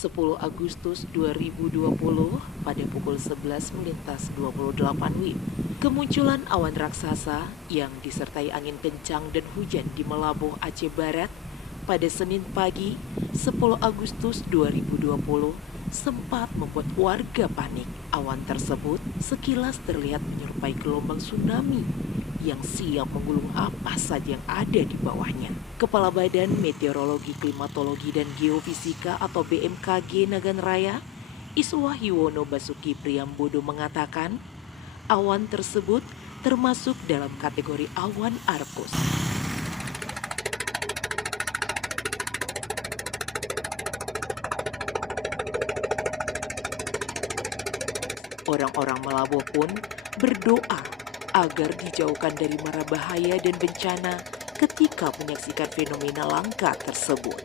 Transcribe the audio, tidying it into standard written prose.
10 Agustus 2020 pada pukul 11 melintas 28 WIB. Kemunculan awan raksasa yang disertai angin kencang dan hujan di Melabuh, Aceh Barat pada Senin pagi 10 Agustus 2020 sempat membuat warga panik. Awan tersebut sekilas terlihat menyerupai gelombang tsunami yang siap menggulung apa saja yang ada di bawahnya. Kepala Badan Meteorologi, Klimatologi, dan Geofisika atau BMKG Nagan Raya, Iswah Yuwono Basuki Priambodo mengatakan, awan tersebut termasuk dalam kategori awan Arkus. Orang-orang Melabuh pun berdoa agar dijauhkan dari mara bahaya dan bencana ketika menyaksikan fenomena langka tersebut.